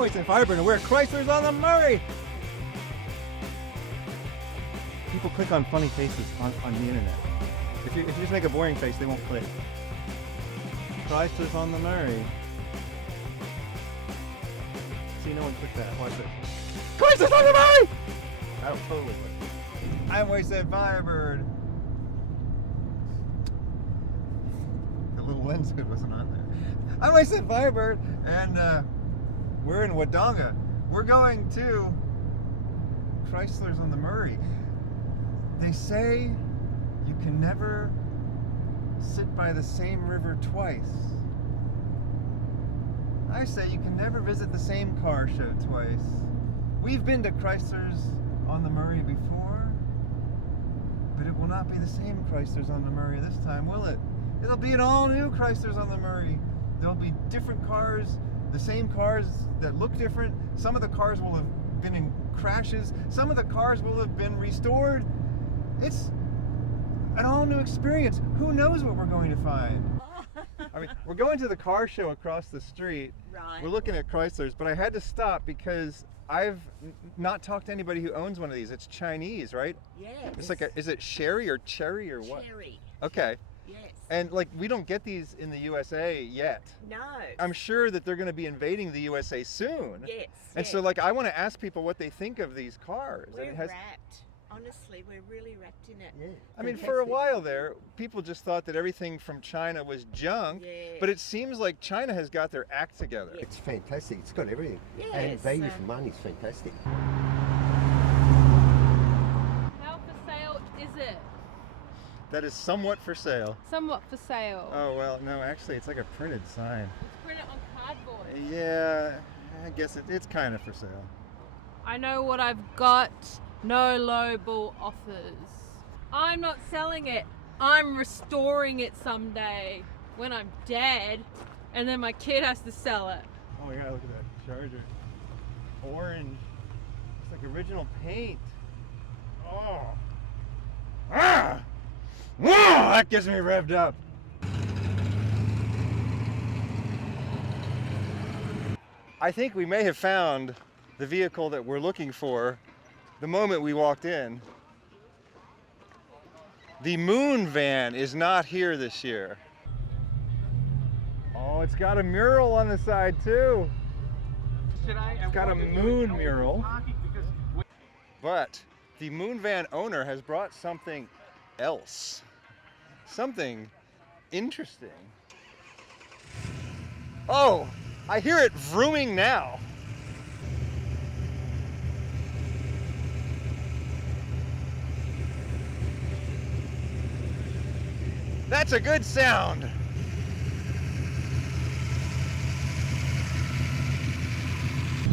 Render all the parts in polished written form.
Wasteland Firebird, and we're Chryslers on the Murray. People click on funny faces on the internet. If you just make a boring face, they won't click. Chryslers on the Murray. See, no one clicked that. Watch it. Chryslers on the Murray! That'll totally work. I'm Wasteland Firebird. The little lens hood wasn't on there. I'm Wasteland Firebird, and we're in Wodonga. We're going to Chryslers on the Murray. They say you can never sit by the same river twice. I say you can never visit the same car show twice. We've been to Chryslers on the Murray before, but it will not be the same Chryslers on the Murray this time, will it? It'll be an all-new Chryslers on the Murray. There'll be different cars, the same cars that look different. Some of the cars will have been in crashes. Some of the cars will have been restored. It's an all-new experience. Who knows what we're going to find? I mean, we're going to the car show across the street. Right. We're looking at Chryslers, but I had to stop because I've not talked to anybody who owns one of these. It's Chinese, right? Yes. It's like is it sherry or cherry or what? Cherry. Okay. Yes. And like we don't get these in the USA yet. No. I'm sure that they're going to be invading the USA soon. Yes. And so like I want to ask people what they think of these cars. We're wrapped. Honestly, we're really wrapped in it. Yeah. I mean, for a while there, people just thought that everything from China was junk, but it seems like China has got their act together. It's fantastic. It's got everything. Yes, and value for money is fantastic. How for sale is it? That is somewhat for sale. Somewhat for sale. Oh, well, no, actually, it's like a printed sign. It's printed on cardboard. Yeah, I guess it's kind of for sale. I know what I've got. No lowball offers. I'm not selling it. I'm restoring it someday when I'm dead, and then my kid has to sell it. Oh my God, look at that Charger. Orange. It's like original paint. Oh. Ah! Whoa! That gets me revved up. I think we may have found the vehicle that we're looking for the moment we walked in. The Moon Van is not here this year. Oh, it's got a mural on the side too. It's got a moon mural. But the Moon Van owner has brought something else. Something interesting. Oh, I hear it vrooming now. That's a good sound.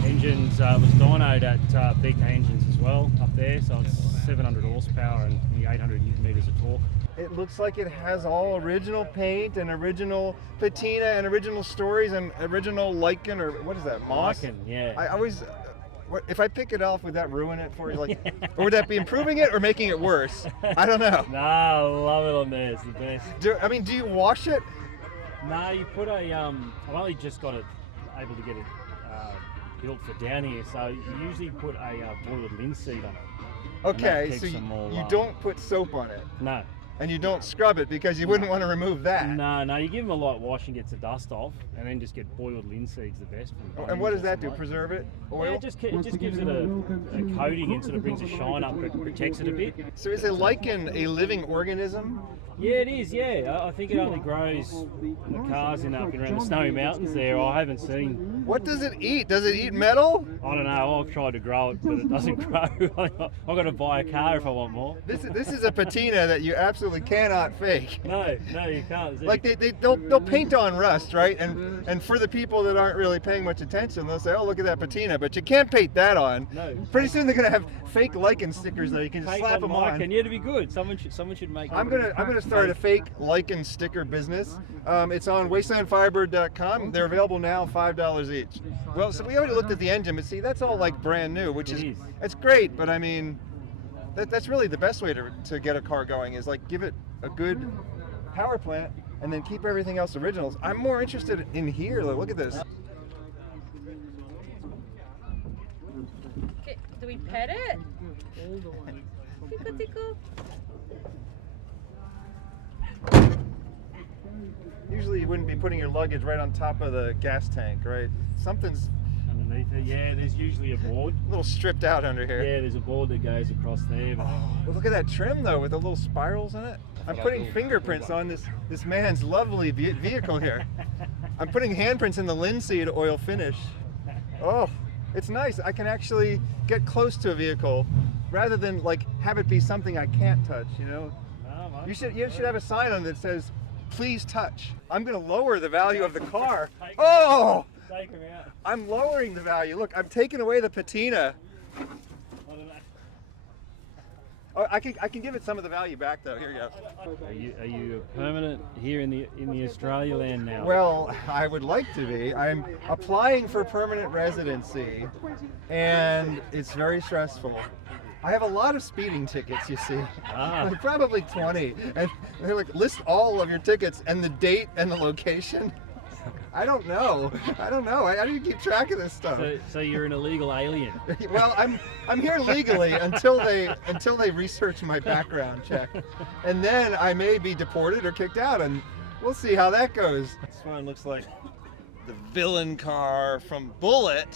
Engines was dynoed at big engines as well up there, so it's 700 horsepower and 800 newton meters of torque. It looks like it has all original paint and original patina and original stories and original lichen, or what is that, moss? Lichen, yeah. I always, if I pick it off, would that ruin it for you? Like, or would that be improving it or making it worse? I don't know. Nah, I love it on there. It's the best. Do you wash it? Nah, you put a. I've only just got it able to get it built for down here, so you usually put a boiled linseed on it. Okay, so you don't put soap on it. No. And you don't scrub it because you wouldn't want to remove that. No, you give them a light wash and gets the dust off, and then just get boiled linseed's the best. And what does that do? Preserve it? Oil? Yeah, it just gives it a coating and sort of brings a shine up, but protects it a bit. So is a lichen a living organism? Yeah, it is, yeah. I think it only grows the cars up and around the Snowy Mountains there. I haven't seen. What does it eat? Does it eat metal? I don't know. I've tried to grow it, but it doesn't grow. I've got to buy a car if I want more. This is a patina that you absolutely cannot fake. No, you can't. Like they'll paint on rust, right? And for the people that aren't really paying much attention, they'll say, "Oh, look at that patina," but you can't paint that on. No. Pretty soon they're gonna have fake lichen stickers that you can just slap them on. Yeah, to be good. Someone should make. I'm gonna start a fake lichen sticker business. It's on wastelandfirebird.com. They're available now, $5 each. Well, so we already looked at the engine, but see, that's all like brand new, which is it's great. But I mean, that's really the best way to get a car going is like give it a good power plant and then keep everything else originals. I'm more interested in here. Like, look at this. Do we pet it? Tickle, tickle. Usually you wouldn't be putting your luggage right on top of the gas tank, right? Something's Underneath it, yeah, there's usually a board. a little stripped out under here. Yeah, there's a board that goes across there. But Oh, look at that trim though, with the little spirals in it. I'm putting fingerprints on this man's lovely vehicle here. I'm putting handprints in the linseed oil finish. Oh, it's nice. I can actually get close to a vehicle rather than like have it be something I can't touch, you know? Oh, mate. You should have a sign on it that says, please touch. I'm gonna lower the value of the car. Oh! Take them out. I'm lowering the value. Look, I'm taking away the patina. I don't know. Oh, I can give it some of the value back though. Here you go. Are you permanent here in the Australia land now? Well, I would like to be. I'm applying for permanent residency, and it's very stressful. I have a lot of speeding tickets, you see. Ah. Probably 20. And they're like, list all of your tickets and the date and the location. I don't know. I didn't keep track of this stuff. So you're an illegal alien. Well, I'm here legally until they research my background check, and then I may be deported or kicked out, and we'll see how that goes. This one looks like the villain car from Bullet.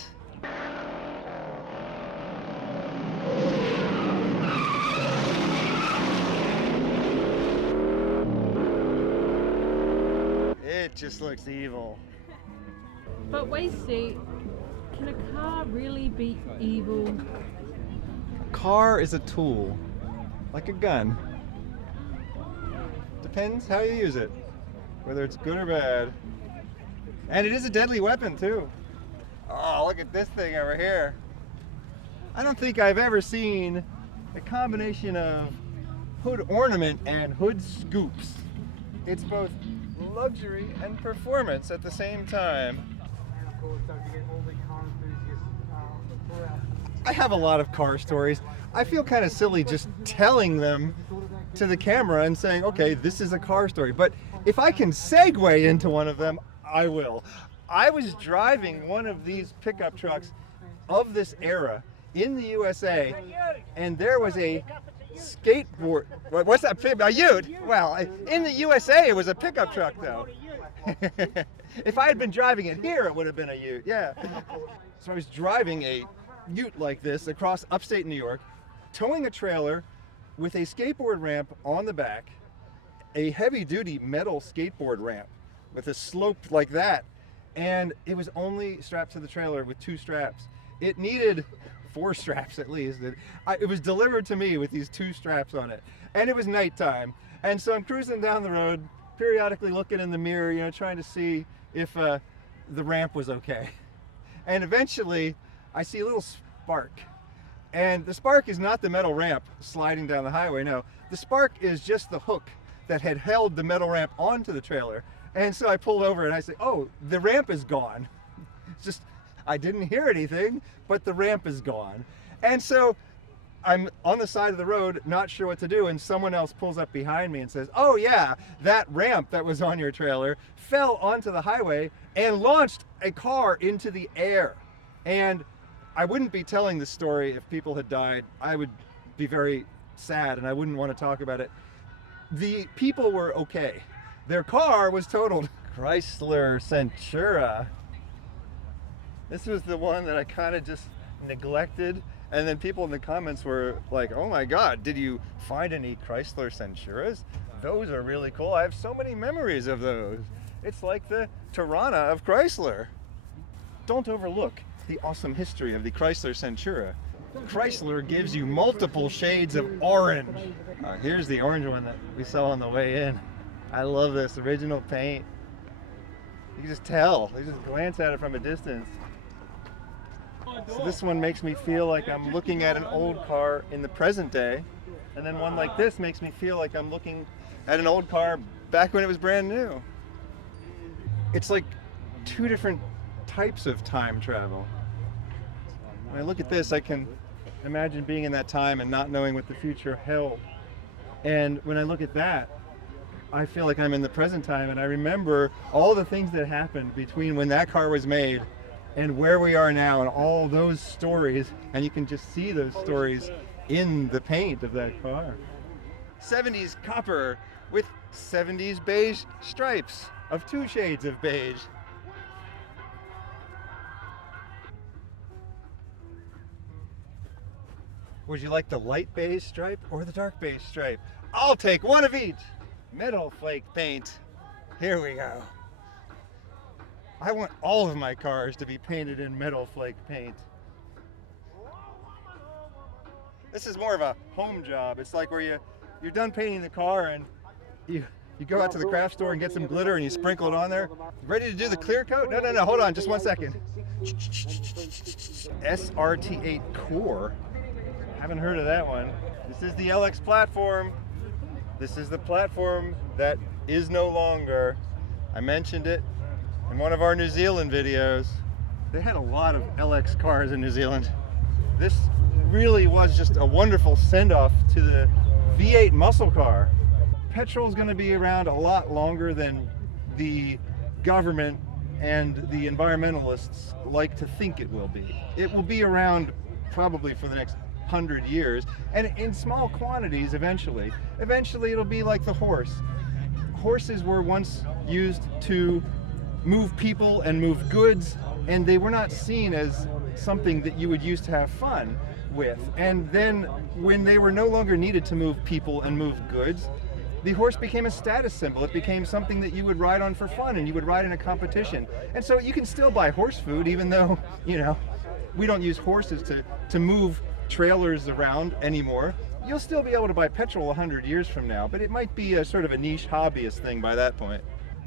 It just looks evil. But wait, see, can a car really be evil? A car is a tool, like a gun. Depends how you use it, whether it's good or bad. And it is a deadly weapon too. Oh, look at this thing over here. I don't think I've ever seen a combination of hood ornament and hood scoops. It's both luxury and performance at the same time. I have a lot of car stories. I feel kind of silly just telling them to the camera and saying, okay, this is a car story. But if I can segue into one of them, I will. I was driving one of these pickup trucks of this era in the USA, and there was a skateboard. What's that? A ute? Well, in the USA, it was a pickup truck, though. If I had been driving it here, it would have been a ute, yeah. So I was driving a ute like this across upstate New York, towing a trailer with a skateboard ramp on the back, a heavy-duty metal skateboard ramp with a slope like that, and it was only strapped to the trailer with 2 straps. It needed 4 straps at least. It was delivered to me with these 2 straps on it, and it was nighttime. And so I'm cruising down the road, periodically looking in the mirror, you know, trying to see if the ramp was okay. And eventually, I see a little spark. And the spark is not the metal ramp sliding down the highway, no. The spark is just the hook that had held the metal ramp onto the trailer. And so I pulled over and I said, oh, the ramp is gone. It's just, I didn't hear anything, but the ramp is gone. And so I'm on the side of the road, not sure what to do, and someone else pulls up behind me and says, oh yeah, that ramp that was on your trailer fell onto the highway and launched a car into the air. And I wouldn't be telling this story if people had died. I would be very sad and I wouldn't want to talk about it. The people were okay. Their car was totaled. Chrysler Centura. This was the one that I kind of just neglected, and then people in the comments were like, oh my God, did you find any Chrysler Centuras? Those are really cool. I have so many memories of those. It's like the Tirana of Chrysler. Don't overlook the awesome history of the Chrysler Centura. Chrysler gives you multiple shades of orange. Here's the orange one that we saw on the way in. I love this original paint. You can just tell. You just glance at it from a distance. So this one makes me feel like I'm looking at an old car in the present day, and then one like this makes me feel like I'm looking at an old car back when it was brand new. It's like 2 different types of time travel. When I look at this, I can imagine being in that time and not knowing what the future held. And when I look at that, I feel like I'm in the present time, and I remember all the things that happened between when that car was made and where we are now and all those stories, and you can just see those stories in the paint of that car. 70s copper with 70s beige stripes of 2 shades of beige. Would you like the light beige stripe or the dark beige stripe? I'll take one of each. Metal flake paint. Here we go. I want all of my cars to be painted in metal flake paint. This is more of a home job. It's like where you're done painting the car and you go out to the craft store and get some glitter and you sprinkle it on there. Ready to do the clear coat? No, hold on, just 1 second. SRT8 Core. Haven't heard of that one. This is the LX platform. This is the platform that is no longer. I mentioned it in one of our New Zealand videos. They had a lot of LX cars in New Zealand. This really was just a wonderful send-off to the V8 muscle car. Petrol is going to be around a lot longer than the government and the environmentalists like to think it will be. It will be around probably for the next 100 years, and in small quantities eventually. Eventually it'll be like the horse. Horses were once used to move people and move goods, and they were not seen as something that you would use to have fun with. And then when they were no longer needed to move people and move goods, the horse became a status symbol. It became something that you would ride on for fun and you would ride in a competition. And so you can still buy horse food, even though, we don't use horses to move trailers around anymore. You'll still be able to buy petrol 100 years from now, but it might be a sort of a niche hobbyist thing by that point.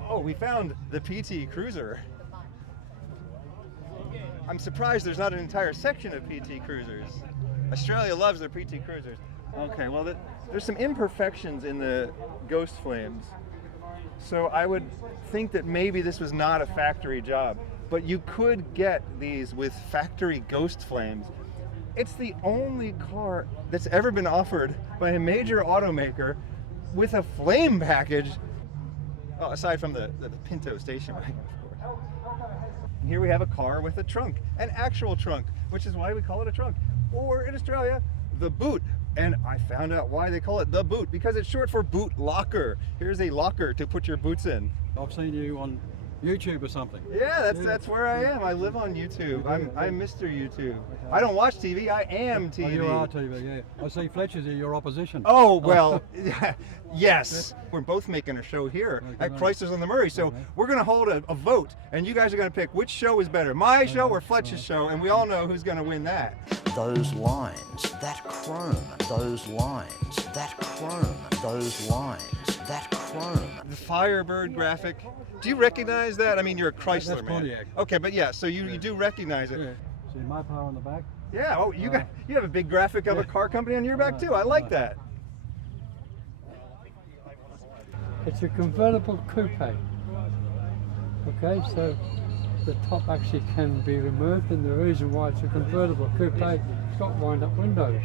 Oh, we found the PT Cruiser. I'm surprised there's not an entire section of PT Cruisers. Australia loves their PT Cruisers. Okay, well, there's some imperfections in the Ghost Flames. So I would think that maybe this was not a factory job, but you could get these with factory Ghost Flames. It's the only car that's ever been offered by a major automaker with a flame package. Oh, aside from the Pinto station wagon, of course. And here we have a car with a trunk, an actual trunk, which is why we call it a trunk. Or in Australia, the boot. And I found out why they call it the boot, because it's short for boot locker. Here's a locker to put your boots in. I've seen you on YouTube or something. Yeah, that's where I am. I live on YouTube. I'm Mr. YouTube. I don't watch TV, I am TV. Oh, you are TV, yeah. I see Fletcher's here, your opposition. Oh, well, yes. We're both making a show here at Chryslers on the Murray, so we're going to hold a vote, and you guys are going to pick which show is better, my show or Fletcher's show, and we all know who's going to win that. Those lines, that chrome, those lines, that chrome, those lines, that chrome. The Firebird graphic. Do you recognize that? I mean, you're a Chrysler That's man. Pontiac. Okay, but yeah, so you do recognize it. Yeah. See my power on the back? Yeah, oh, you have a big graphic of a car company on your back too. I like that. It's a convertible coupe. Okay, so the top actually can be removed, and the reason why it's a convertible coupe, it's got wind-up windows.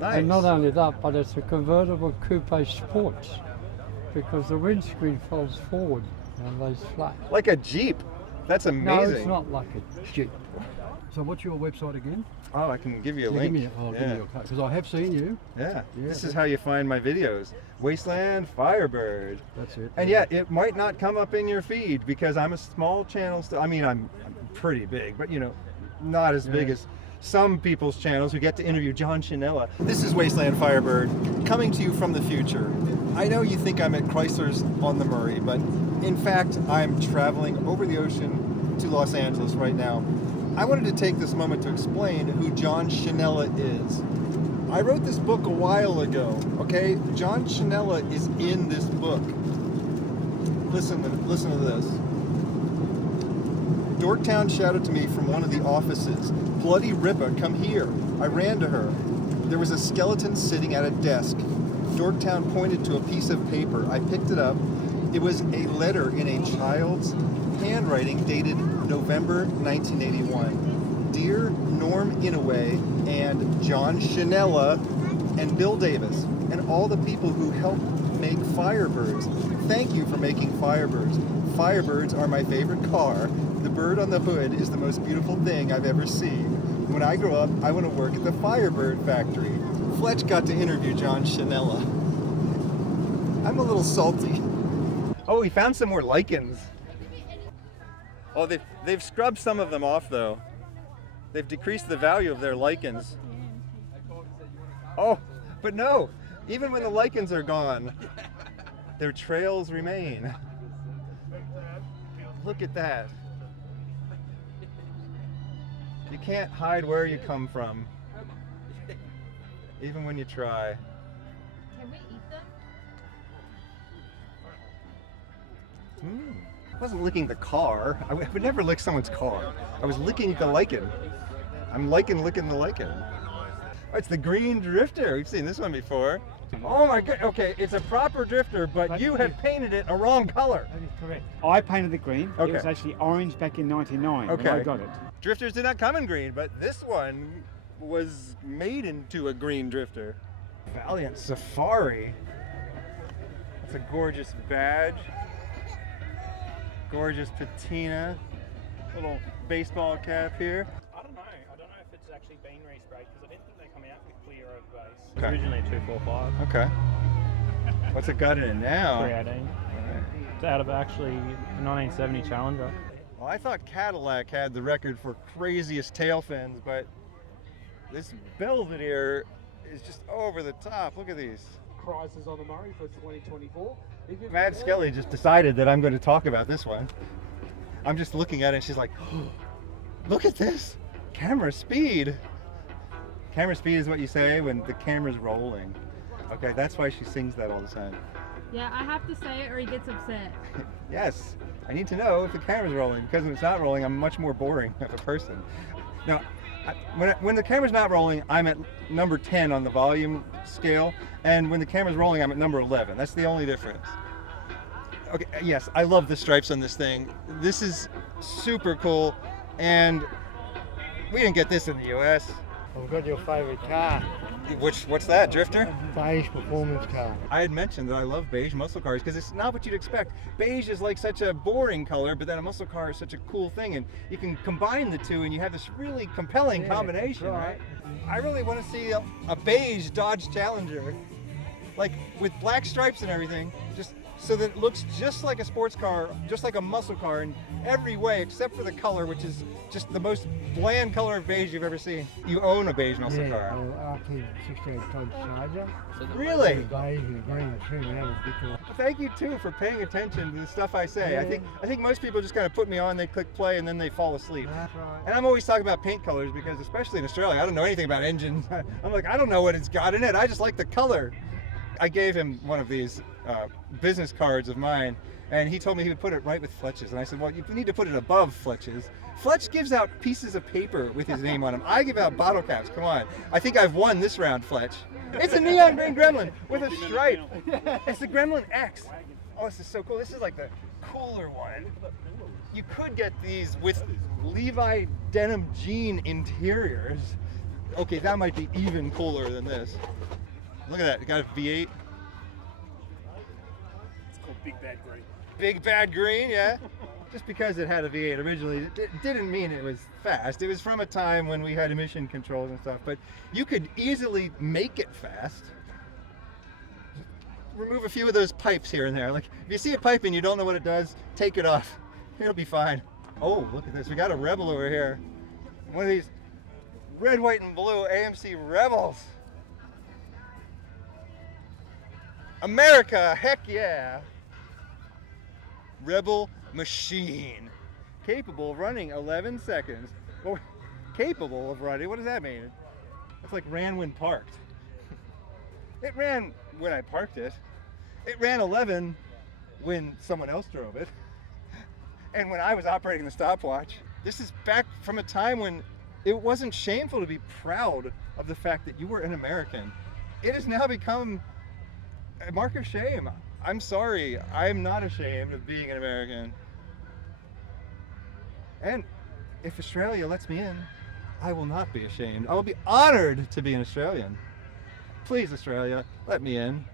Nice. And not only that, but it's a convertible coupe sports, because the windscreen folds forward and lays flat. Like a Jeep. That's amazing. No, it's not like a Jeep. So what's your website again? Oh, I can give you a Yeah, link. give me your card, because I have seen you. Yeah, Yeah, this is how you find my videos. Wasteland Firebird. That's it. And yeah, it might not come up in your feed because I'm a small channel. I mean, I'm pretty big, but not as big as some people's channels who get to interview John Chinella. This is Wasteland Firebird, coming to you from the future. I know you think I'm at Chryslers on the Murray, but in fact, I'm traveling over the ocean to Los Angeles right now. I wanted to take this moment to explain who John Chinella is. I wrote this book a while ago, okay? John Chinella is in this book. Listen to this. Dorktown shouted to me from one of the offices, "Bloody Ripper, come here." I ran to her. There was a skeleton sitting at a desk. Dorktown pointed to a piece of paper. I picked it up. It was a letter in a child's handwriting dated November 1981. Dear Norm Inouye and John Chinella and Bill Davis and all the people who helped make Firebirds, thank you for making Firebirds. Firebirds are my favorite car. the bird on the hood is the most beautiful thing I've ever seen. When I grow up, I want to work at the Firebird factory. Fletch got to interview John Chanella. I'm a little salty. Oh, we found some more lichens. Oh, they've scrubbed some of them off though. They've decreased the value of their lichens. Oh, but no, even when the lichens are gone, their trails remain. Look at that. You can't hide where you come from, even when you try. Can we eat them? I wasn't licking the car. I would never lick someone's car. I was licking the lichen. I'm licking the lichen. Oh, it's the green drifter. We've seen this one before. Oh my god. Okay, it's a proper drifter, but you have painted it a wrong color. That is correct. I painted it green. Okay. It was actually orange back in '99 Okay. when I got it. Drifters did not come in green, but this one was made into a green drifter. Valiant Safari. That's a gorgeous badge. Gorgeous patina. Little baseball cap here. I don't know if it's actually been resprayed because I didn't think they come out with clear over base. Okay. Originally 245. Okay. What's it got in it now? 318. It's out of actually a 1970 Challenger. Well, I thought Cadillac had the record for craziest tail fins, but this Belvedere is just over the top. Look at these. Chryslers on the Murray for 2024. Matt Skelly just decided that I'm going to talk about this one. I'm just looking at it and she's like, oh, look at this. Camera speed. Camera speed is what you say when the camera's rolling. Okay, that's why she sings that all the time. Yeah, I have to say it or he gets upset. Yes, I need to know if the camera's rolling, because if it's not rolling, I'm much more boring of a person. Now, when the camera's not rolling, I'm at number 10 on the volume scale, and when the camera's rolling, I'm at number 11. That's the only difference. Okay, yes, I love the stripes on this thing. This is super cool, and we didn't get this in the US. I've got your favourite car, What's that, Drifter? beige performance car. I had mentioned that I love beige muscle cars because it's not what you'd expect. Beige is like such a boring color, but then a muscle car is such a cool thing, and you can combine the two and you have this really compelling combination, right? I really want to see a beige Dodge Challenger, like with black stripes and everything, just so that it looks just like a sports car, just like a muscle car in every way, except for the color, which is just the most bland color of beige you've ever seen. You own a beige muscle car. RT68 Dodge Charger. Really? Beige and green trim, that was ridiculous. Thank you too for paying attention to the stuff I say. I think most people just kind of put me on, they click play, and then they fall asleep. That's right. And I'm always talking about paint colors because, especially in Australia, I don't know anything about engines. I'm like, I don't know what it's got in it. I just like the color. I gave him one of these business cards of mine, and he told me he would put it right with Fletch's. And I said, well, you need to put it above Fletch's. Fletch gives out pieces of paper with his name on them. I give out bottle caps. Come on. I think I've won this round, Fletch. It's a neon green gremlin with a stripe. It's the Gremlin X. Oh, this is so cool. This is like the cooler one. You could get these with Levi denim jean interiors. Okay, that might be even cooler than this. Look at that, it got a V8. It's called Big Bad Green. Big Bad Green, yeah. Just because it had a V8 originally, it didn't mean it was fast. It was from a time when we had emission controls and stuff, but you could easily make it fast. Remove a few of those pipes here and there. Like, if you see a pipe and you don't know what it does, take it off. It'll be fine. Oh, look at this, we got a Rebel over here. One of these red, white, and blue AMC Rebels. America, heck yeah! Rebel machine. Capable of running 11 seconds. Well, capable of running, what does that mean? It's like ran when parked. It ran when I parked it. It ran 11 when someone else drove it. And when I was operating the stopwatch. This is back from a time when it wasn't shameful to be proud of the fact that you were an American. It has now become a mark of shame. I'm sorry, I'm not ashamed of being an American. And if Australia lets me in, I will not be ashamed. I will be honored to be an Australian. Please, Australia, let me in.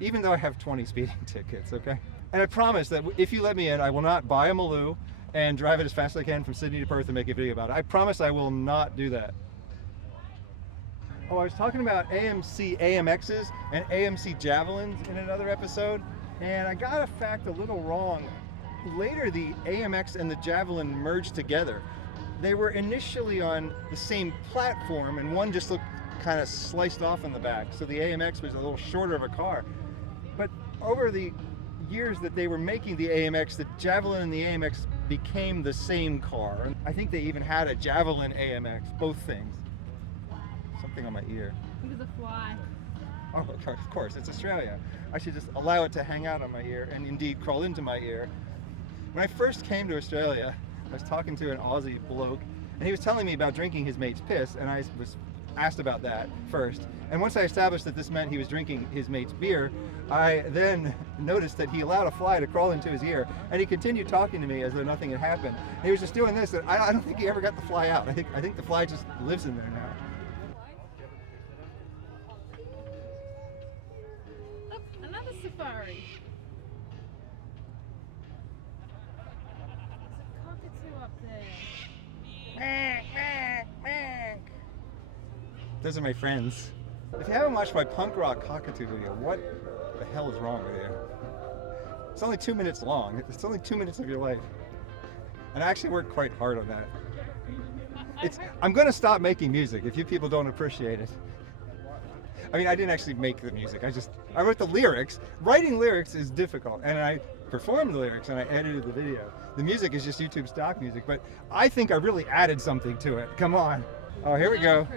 Even though I have 20 speeding tickets, okay? And I promise that if you let me in, I will not buy a Maloo, and drive it as fast as I can from Sydney to Perth and make a video about it. I promise I will not do that. Oh, I was talking about AMC AMXs and AMC Javelins in another episode, and I got a fact a little wrong. Later, the AMX and the Javelin merged together. They were initially on the same platform, and one just looked kind of sliced off in the back, so the AMX was a little shorter of a car. But over the years that they were making the AMX, the Javelin and the AMX became the same car. And I think they even had a Javelin AMX, both things. Something on my ear. Look at the fly. Oh, of course, it's Australia. I should just allow it to hang out on my ear and indeed crawl into my ear. When I first came to Australia, I was talking to an Aussie bloke, and he was telling me about drinking his mate's piss, and I was asked about that first. And once I established that this meant he was drinking his mate's beer, I then noticed that he allowed a fly to crawl into his ear, and he continued talking to me as though nothing had happened. And he was just doing this, and I don't think he ever got the fly out. I think the fly just lives in there now. Look, another safari. There's a cockatoo up there. Those are my friends. If you haven't watched my punk rock cockatoo video, what the hell is wrong with you? It's only 2 minutes long. It's only 2 minutes of your life. And I actually worked quite hard on that. I'm going to stop making music if you people don't appreciate it. I mean, I didn't actually make the music. I wrote the lyrics. Writing lyrics is difficult, and I performed the lyrics and I edited the video. The music is just YouTube stock music, but I think I really added something to it. Come on. Oh, here we go.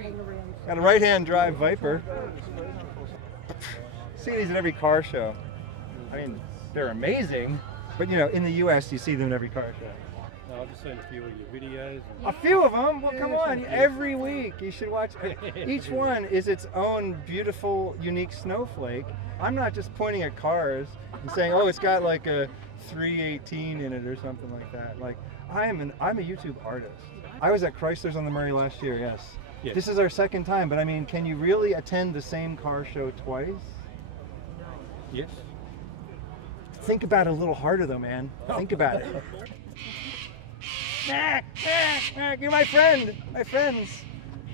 Got a right-hand drive Viper. See these at every car show. I mean, they're amazing, but you know, in the US, you see them at every car show. No, I've just seen a few of your videos. A few of them? Well, come on. Every week you should watch. Each one is its own beautiful, unique snowflake. I'm not just pointing at cars and saying, oh, it's got like a 318 in it or something like that. Like, I'm a YouTube artist. I was at Chryslers on the Murray last year, yes. This is our second time, but I mean, can you really attend the same car show twice? Yes. Think about it a little harder though, man. Think about it. You're my friend. My friends.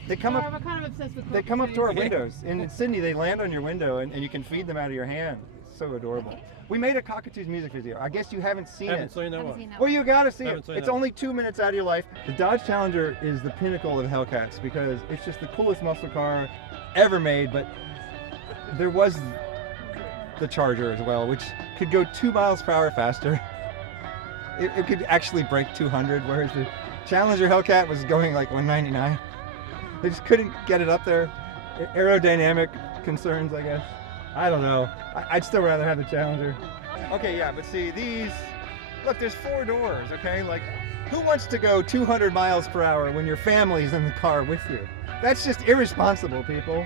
They come up. I'm kind of obsessed with They come up to our cockatoos. windows. In Sydney, they land on your window and you can feed them out of your hand. It's so adorable. We made a cockatoo's music video. I guess you haven't seen Haven't it. seen that one. Well, you gotta see it. Haven't seen It's that only 2 minutes out of your life. The Dodge Challenger is the pinnacle of Hellcats because it's just the coolest muscle car ever made, but there was the Charger as well, which could go 2 miles per hour faster. It could actually break 200, whereas the Challenger Hellcat was going like 199. They just couldn't get it up there. Aerodynamic concerns, I guess. I don't know. I'd still rather have the Challenger. Okay, yeah, but see, these, look, there's 4 doors, okay? Like, who wants to go 200 miles per hour when your family's in the car with you? That's just irresponsible, people.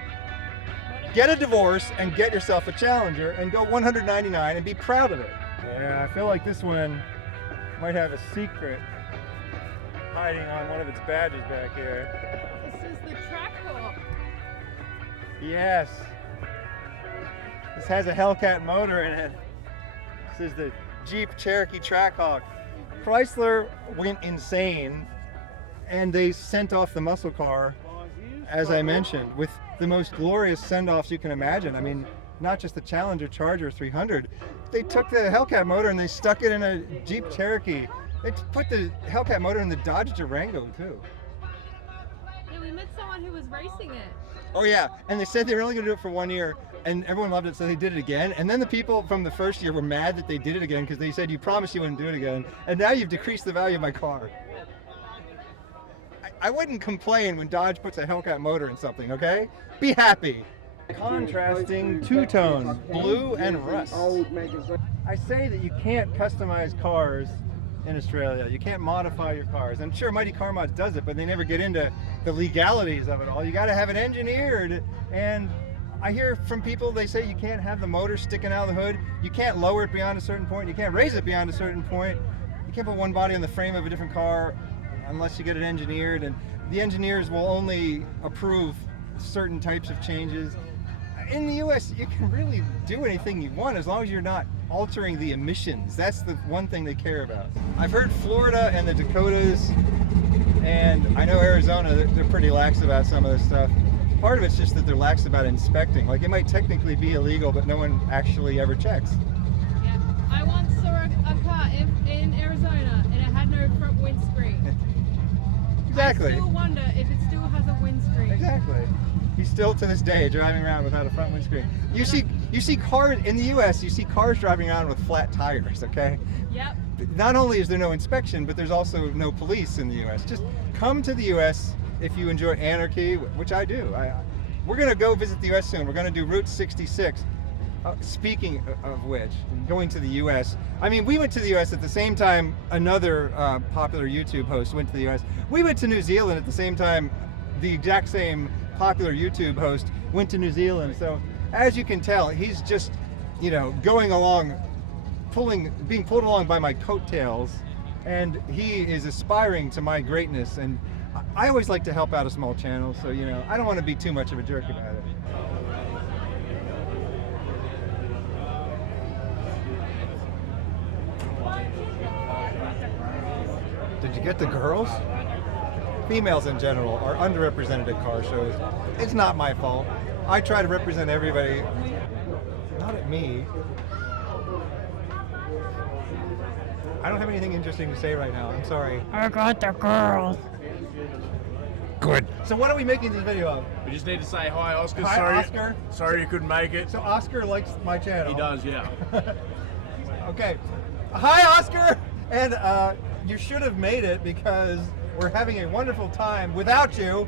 Get a divorce and get yourself a Challenger and go 199 and be proud of it. Yeah, I feel like this one might have a secret hiding on one of its badges back here. This is the Trackhawk. Yes. This has a Hellcat motor in it. This is the Jeep Cherokee Trackhawk. Chrysler went insane and they sent off the muscle car, as I mentioned, with the most glorious send-offs you can imagine. I mean, not just the Challenger Charger 300. They took the Hellcat motor and they stuck it in a Jeep Cherokee. They put the Hellcat motor in the Dodge Durango too. Yeah, we met someone who was racing it. Oh yeah, and they said they were only going to do it for 1 year, and everyone loved it, so they did it again. And then the people from the first year were mad that they did it again because they said, you promised you wouldn't do it again, and now you've decreased the value of my car. I wouldn't complain when Dodge puts a Hellcat motor in something, okay? Be happy. Contrasting two-tones, blue and rust. I say that you can't customize cars in Australia. You can't modify your cars. And sure, Mighty Car Mods does it, but they never get into the legalities of it all. You got to have it engineered. And I hear from people, they say you can't have the motor sticking out of the hood. You can't lower it beyond a certain point. You can't raise it beyond a certain point. You can't put one body on the frame of a different car unless you get it engineered. And the engineers will only approve certain types of changes. In the US, you can really do anything you want as long as you're not altering the emissions. That's the one thing they care about. I've heard Florida and the Dakotas, and I know Arizona, they're pretty lax about some of this stuff. Part of it's just that they're lax about inspecting. Like, it might technically be illegal, but no one actually ever checks. Yeah. I once saw a car in Arizona and it had no front windscreen. Exactly. I still wonder if it still has a windscreen. Exactly. He's still to this day driving around without a front windscreen. You see cars in the U.S. You see cars driving around with flat tires. Okay. Yep. Not only is there no inspection, but there's also no police in the U.S. Just come to the U.S. if you enjoy anarchy, which I do. We're gonna go visit the U.S. soon. We're gonna do Route 66. Speaking of which, going to the U.S. I mean, we went to the U.S. at the same time another popular YouTube host went to the U.S. We went to New Zealand at the same time the exact same popular YouTube host went to New Zealand. So as you can tell, he's just, going along, being pulled along by my coattails, and he is aspiring to my greatness. And I always like to help out a small channel, so I don't want to be too much of a jerk about it. Did you get the girls? Females in general are underrepresented at car shows. It's not my fault. I try to represent everybody. Not at me. I don't have anything interesting to say right now. I'm sorry. I got the girl. Good. So what are we making this video of? We just need to say hi, Oscar. Hi, Oscar. Sorry you couldn't make it. So Oscar likes my channel. He does, yeah. Okay. Hi, Oscar! And you should have made it because we're having a wonderful time without you.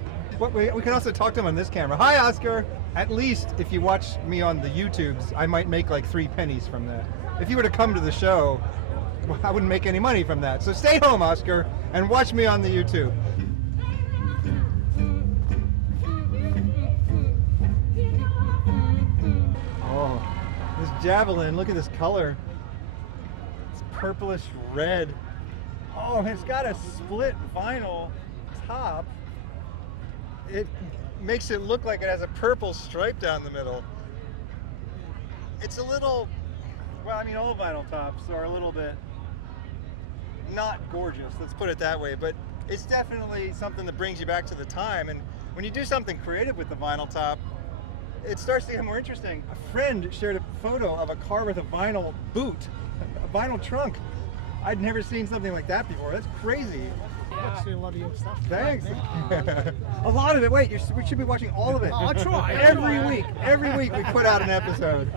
We can also talk to him on this camera. Hi, Oscar! At least if you watch me on the YouTubes, I might make like 3 pennies from that. If you were to come to the show, I wouldn't make any money from that. So stay home, Oscar, and watch me on the YouTube. Oh, this Javelin, look at this color. It's purplish red. Oh, it's got a split vinyl top. It makes it look like it has a purple stripe down the middle. It's a little, well, I mean, all vinyl tops are a little bit not gorgeous, let's put it that way, but it's definitely something that brings you back to the time. And when you do something creative with the vinyl top, it starts to get more interesting. A friend shared a photo of a car with a vinyl boot, a vinyl trunk. I'd never seen something like that before. That's crazy. Watch a lot of your stuff. Thanks. A lot of it. Wait, we should be watching all of it. I'll try. Every week we put out an episode.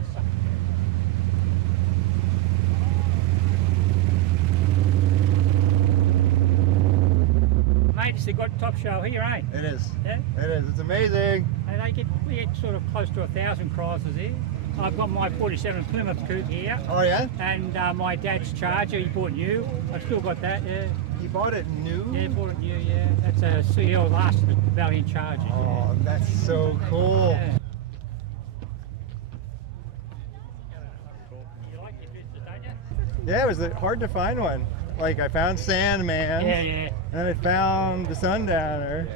Mates, they got top show here, eh? It is. Yeah? It is. It's amazing. And we get sort of close to 1,000 Chryslers here. I've got my 47 Plymouth coupe here. Oh yeah? And my dad's Charger, he bought new. I've still got that, yeah. You bought it new? Yeah, bought it new, yeah. That's a CL last Valiant Charger. Oh, that's so cool. Yeah. You like your business, don't you? Yeah, it was hard to find one. Like, I found Sandman. Yeah, yeah. And I found the Sundowner.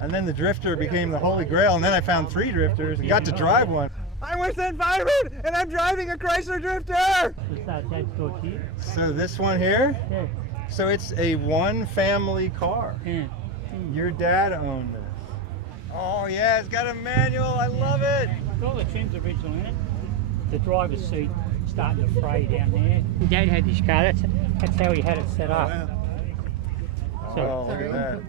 And then the Drifter became the Holy Grail. And then I found 3 Drifters and got to drive one. I'm with environment and I'm driving a Chrysler Drifter! Dad's got here. So this one here? Yeah. So it's a 1-family car. Yeah. Your dad owned this. Oh yeah, it's got a manual. I love it. All the trim's original in it. The driver's seat starting to fray down there. Dad had this car. That's how he had it set up. Oh, look at that.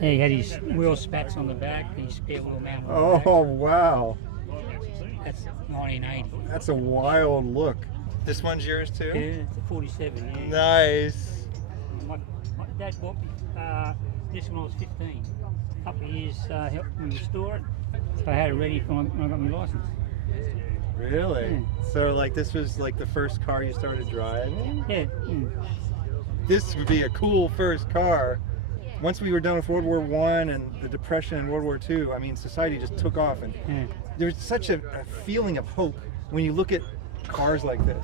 Yeah, he had his wheel spats on the back, his spare wheel mount on the Oh wow. back. That's 1980. That's a wild look. This one's yours too? Yeah, it's a 47. Yeah. Nice. My dad bought me this when I was 15. A couple of years helped me restore it, so I had it ready for when I got my license. Really? Yeah. So like this was like the first car you started driving? Yeah. This would be a cool first car. Once we were done with World War I and the Depression and World War II, I mean, society just took off, and there's such a feeling of hope when you look at cars like this.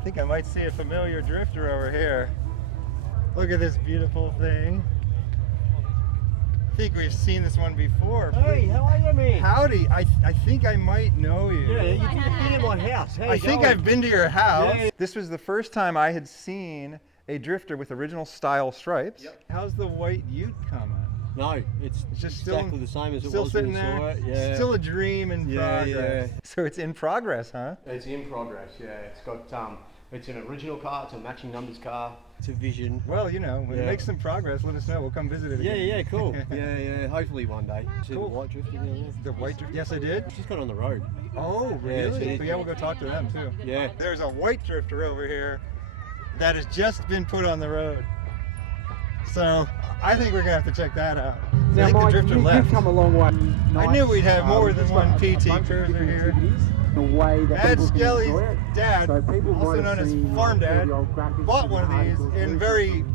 I think I might see a familiar Drifter over here. Look at this beautiful thing. think we've seen this one before. Hey, how are you, man? Howdy. I think I might know you. Yeah, you've been in my house. How I you think going? I've been to your house. Yeah. This was the first time I had seen a drifter with original style stripes. Yep. How's the white Ute coming? No, it's just exactly the same as it still was sitting when you saw there. it. Yeah. Still a dream in progress. Yeah. So it's in progress, huh? It's in progress. Yeah, it's got it's an original car. It's a matching numbers car. It's a Vision. Well, you know, when it makes some progress, let us know. We'll come visit it again. Yeah, cool. yeah. Hopefully one day. See Cool. the white drifter down there? The white drifter? Yes, I did. It's just got on the road. Oh, really? Yeah, So yeah, we'll go talk to them too. Yeah. There's a white drifter over here that has just been put on the road. So I think we're gonna have to check that out. Now, I think Mike, the drifter you've left. come a long way. I knew we'd have more We've than just one got a PT bunch of cruiser different here. activities, the way that Mad people can Skelly's enjoy it. dad, So people also might known have as seen, Farm all Dad, the old graphics bought and one of these articles in years very ago,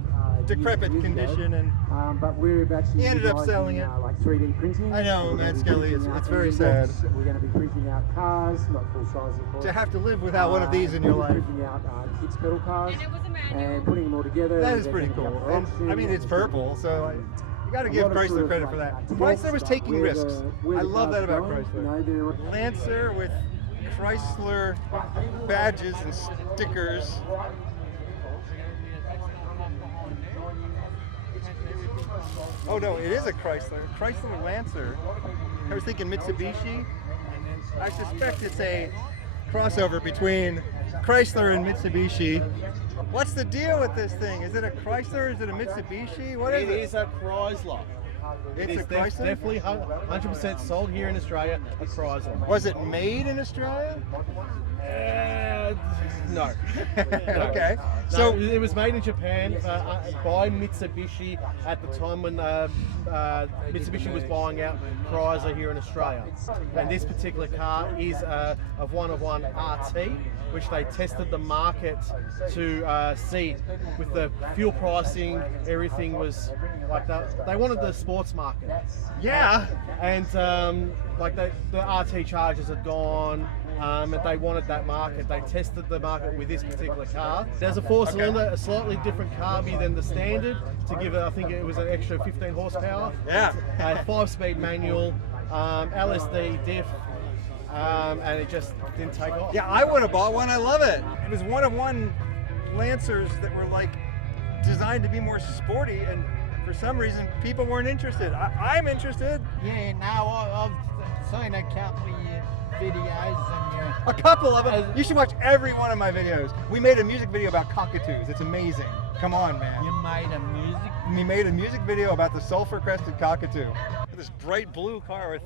decrepit years ago. condition, and But we're actually he ended up utilizing, selling it. like 3D printing. I know, We're Mad gonna be Skelly, printing it's out very e-books. sad. We're going to be printing out cars, not full size of course. to have to live without one of these in your life. Printing out kids' pedal cars and putting them all together. That and is they're pretty gonna be cool. up for And auction. I mean, it's purple, so you got to A give lot of Chrysler sort of credit like for that. tests Chrysler was about taking where risks. where I the love that cars about are Chrysler. going. You know, Lancer with Chrysler badges and stickers. Oh no, it is a Chrysler Lancer. I was thinking Mitsubishi. I suspect it's a crossover between Chrysler and Mitsubishi. What's the deal with this thing? Is it a Chrysler? Is it a Mitsubishi? What is it? It is a Chrysler. It's It is a Chrysler? definitely 100% sold here in Australia, a Chrysler. Was it made in Australia? No. Okay. So So it was made in Japan by Mitsubishi at the time when Mitsubishi was buying out Chrysler here in Australia. And this particular car is a one-of-one RT, which they tested the market to see with the fuel pricing. Everything was like they wanted the sports market. yeah, And like the RT charges had gone, and they wanted that market. They tested the market with this particular car. There's a four-cylinder, a slightly different carby than the standard to give it. I think it was an extra 15 horsepower. yeah. A 5-speed manual, LSD diff, and it just didn't take off. Yeah, I would have bought one. I love it. It was one of one Lancers that were like designed to be more sporty, and for some reason people weren't interested. I'm interested. Yeah, no, I've seen a couple of your videos and A couple of them. You should watch every one of my videos. We made a music video about cockatoos. It's amazing. Come on, man. you made a music. We made a music video about the sulfur-crested cockatoo. This bright blue car with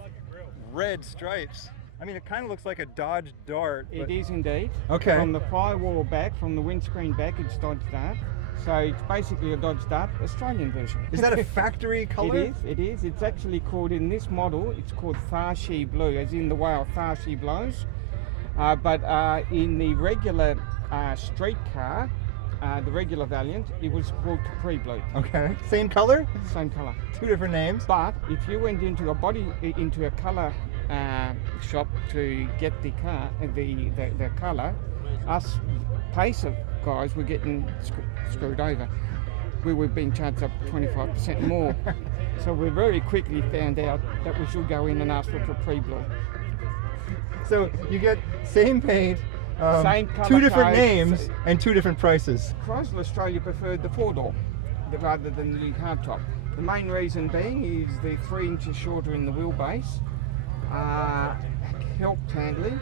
red stripes. I mean, it kind of looks like a Dodge Dart. It is indeed. Okay. From the firewall back, from the windscreen back, it's Dodge Dart. So it's basically a Dodge Dart Australian version. Is that a factory color? It is. It's actually called, in this model, it's called Tharshy Blue, as in the whale Tharshy blows. But in the regular street car, the regular Valiant, it was called Capri Blue. Okay. Same color? Same colour. Two different names. But if you went into a colour shop to get the car, the colour, us Pacer guys were getting screwed over. We were being charged up 25% more. So we very quickly found out that we should go in and ask for Capri Blue. So you get same paint, Same colour two different codes. names, and two different prices. Chrysler Australia preferred the 4-door rather than the hardtop. The main reason being is the 3 inches shorter in the wheelbase, helped handling.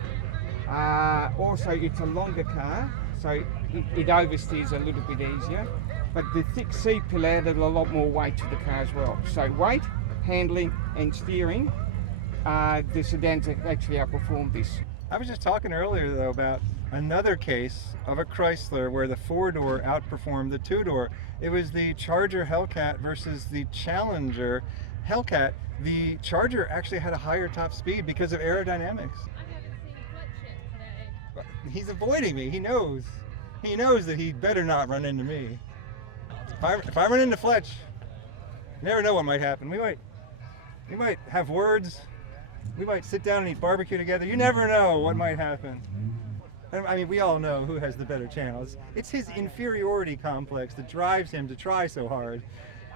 Also, it's a longer car, so it oversteers a little bit easier. But the thick seat pillar added a lot more weight to the car as well. So weight, handling, and steering, the sedans actually outperformed this. I was just talking earlier though about another case of a Chrysler where the 4-door outperformed the 2-door. It was the Charger Hellcat versus the Challenger Hellcat. The Charger actually had a higher top speed because of aerodynamics. He's avoiding me. He knows. He knows that he better not run into me. If I run into Fletch, you never know what might happen. We might have words. We might sit down and eat barbecue together. You never know what might happen. I mean, we all know who has the better channels. It's his inferiority complex that drives him to try so hard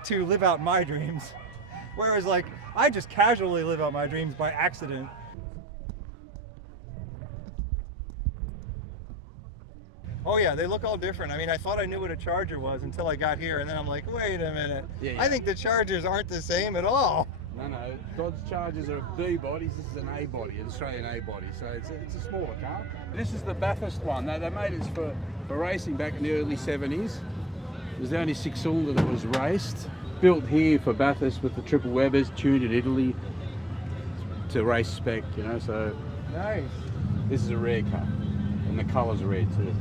to live out my dreams. Whereas like, I just casually live out my dreams by accident. Oh yeah, they look all different. I mean, I thought I knew what a Charger was until I got here, and then I'm like, wait a minute. I think the Chargers aren't the same at all. No, Dodge Chargers are B bodies. This is an A body, an Australian A body. So it's a smaller car. This is the Bathurst one. They made it for racing back in the early 70s. It was the only 6-cylinder that was raced. Built here for Bathurst with the triple Webers, tuned in Italy to race spec, you know. So nice. This is a rare car, and the colours are rare too.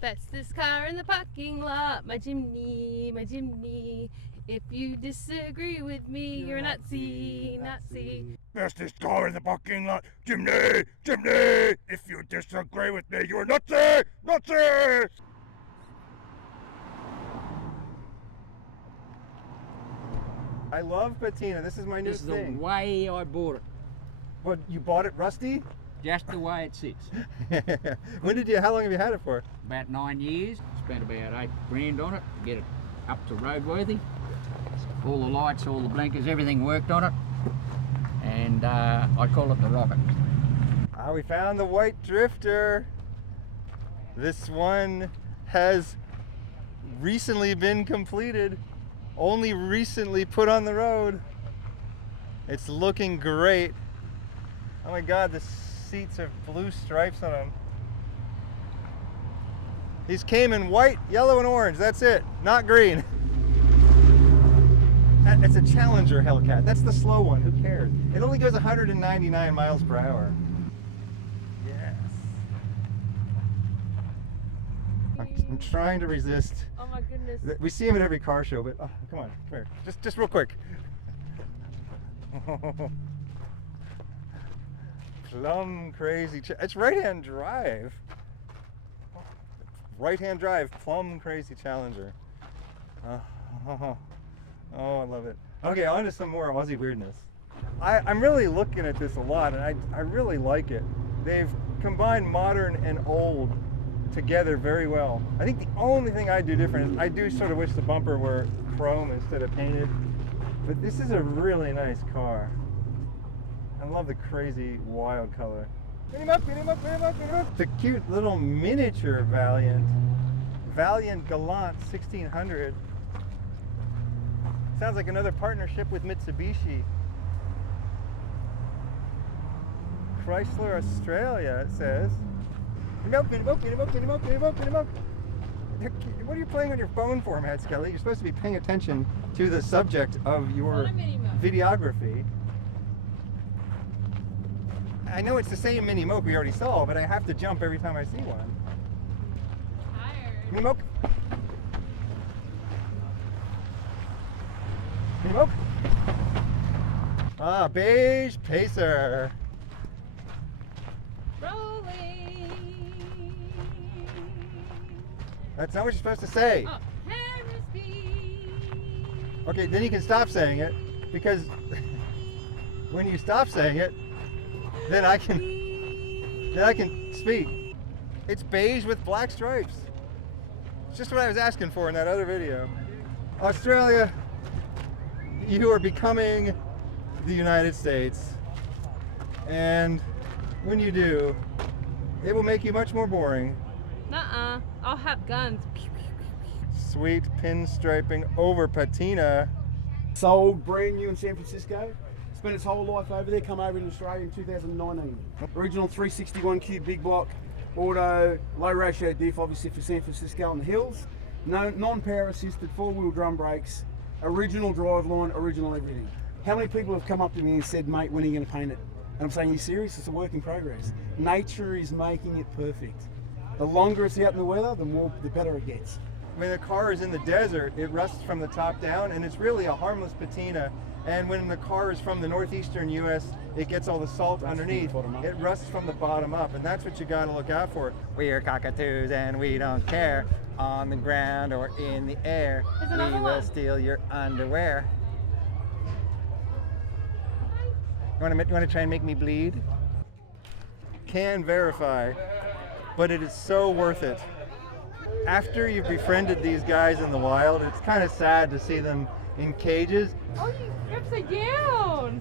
Fastest car in the parking lot, my chimney, my chimney. If you disagree with me, you're a Nazi, Nazi. Fastest car in the parking lot, chimney, chimney. If you disagree with me, you're a Nazi, Nazi. I love patina. This is my new This is thing. the way I bought it. What, you bought it rusty? Just the way it sits. How long have you had it for? About 9 years. Spent about $8 grand on it to get it up to roadworthy. All the lights, all the blinkers, everything worked on it. And I call it the Rocket. Ah, we found the white drifter. This one has recently been completed. Only recently put on the road. It's looking great. Oh my God, the seats have blue stripes on them. These came in white, yellow, and orange. That's it, not green. It's a Challenger Hellcat. That's the slow one. Who cares? It only goes 199 miles per hour. Yes. I'm trying to resist. Oh my goodness. We see him at every car show, but come on, come here. Just real quick. Plum crazy. It's right-hand drive. Right-hand drive, plum crazy Challenger. Oh, I love it. Okay, on to some more Aussie weirdness. I'm really looking at this a lot, and I really like it. They've combined modern and old together very well. I think the only thing I do different is I do sort of wish the bumper were chrome instead of painted, but this is a really nice car. I love the crazy wild color. Get him up, get him up, get him up, get him up. The cute little miniature Valiant Galant 1600. Sounds like another partnership with Mitsubishi. Chrysler Australia, it says. Get him up, get him up, get him up, get him up, get him up, get him up. What are you playing on your phone for, Matt Skelly? You're supposed to be paying attention to the subject of your videography. I know it's the same Mini Moke we already saw, but I have to jump every time I see one. Mini Moke. Mini Moke. Ah, beige Pacer. Rolling. That's not what you're supposed to say. Oh, okay, then you can stop saying it, because when you stop saying it, then I can speak. It's beige with black stripes. It's just what I was asking for in that other video. Australia, you are becoming the United States. And when you do, it will make you much more boring. Nuh-uh. I'll have guns. Sweet pinstriping over patina. Sold brand new in San Francisco. Spent its whole life over there, come over in Australia in 2019. Original 361Q big block, auto, low ratio diff, obviously for San Francisco on the hills. No, non-power assisted, 4-wheel drum brakes, original driveline, original everything. How many people have come up to me and said, mate, when are you going to paint it? And I'm saying, are you serious? It's a work in progress. Nature is making it perfect. The longer it's out in the weather, the better it gets. When the car is in the desert, it rusts from the top down, and it's really a harmless patina And when the car is from the northeastern U.S., it gets all the salt underneath. It rusts from the bottom up, and that's what you got to look out for. We are cockatoos, and we don't care on the ground or in the air. We will steal your underwear. You want to try and make me bleed? Can verify, but it is so worth it. After you've befriended these guys in the wild, it's kind of sad to see them in cages. Oh, you're upside down.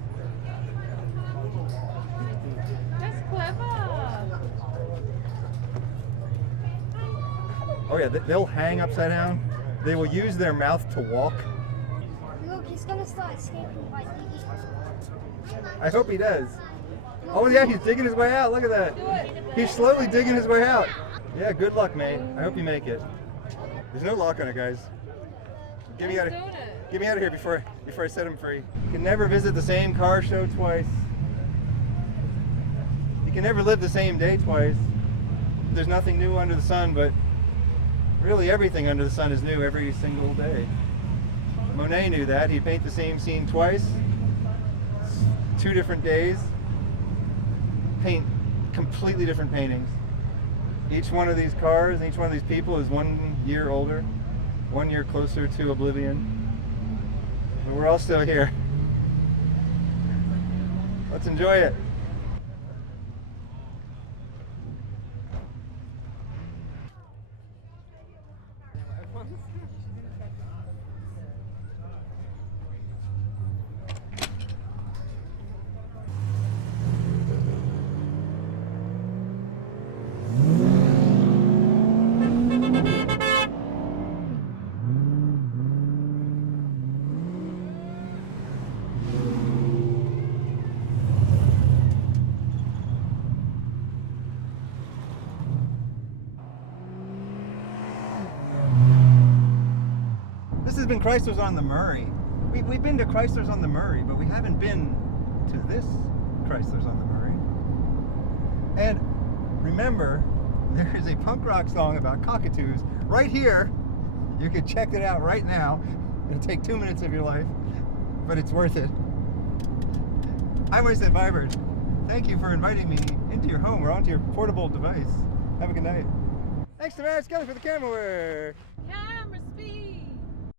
That's clever. Oh yeah, they'll hang upside down. They will use their mouth to walk. Look, he's gonna start escaping by digging. I hope he does. Oh yeah, he's digging his way out. Look at that. He's slowly digging his way out. Yeah, good luck, mate. I hope you make it. There's no lock on it, guys. Get me out of here before I set him free. You can never visit the same car show twice. You can never live the same day twice. There's nothing new under the sun, but really everything under the sun is new every single day. Monet knew that. He'd paint the same scene twice, 2 different days, paint completely different paintings. Each one of these cars and each one of these people is 1 year older, 1 year closer to oblivion. But we're all still here. Let's enjoy it. This has been Chryslers on the Murray. We've been to Chryslers on the Murray, but we haven't been to this Chryslers on the Murray. And remember, there is a punk rock song about cockatoos right here. You can check it out right now. It'll take 2 minutes of your life, but it's worth it. I'm Moiset Vibert. Thank you for inviting me into your home or onto your portable device. Have a good night. Thanks to Matt Skelly for the camera work.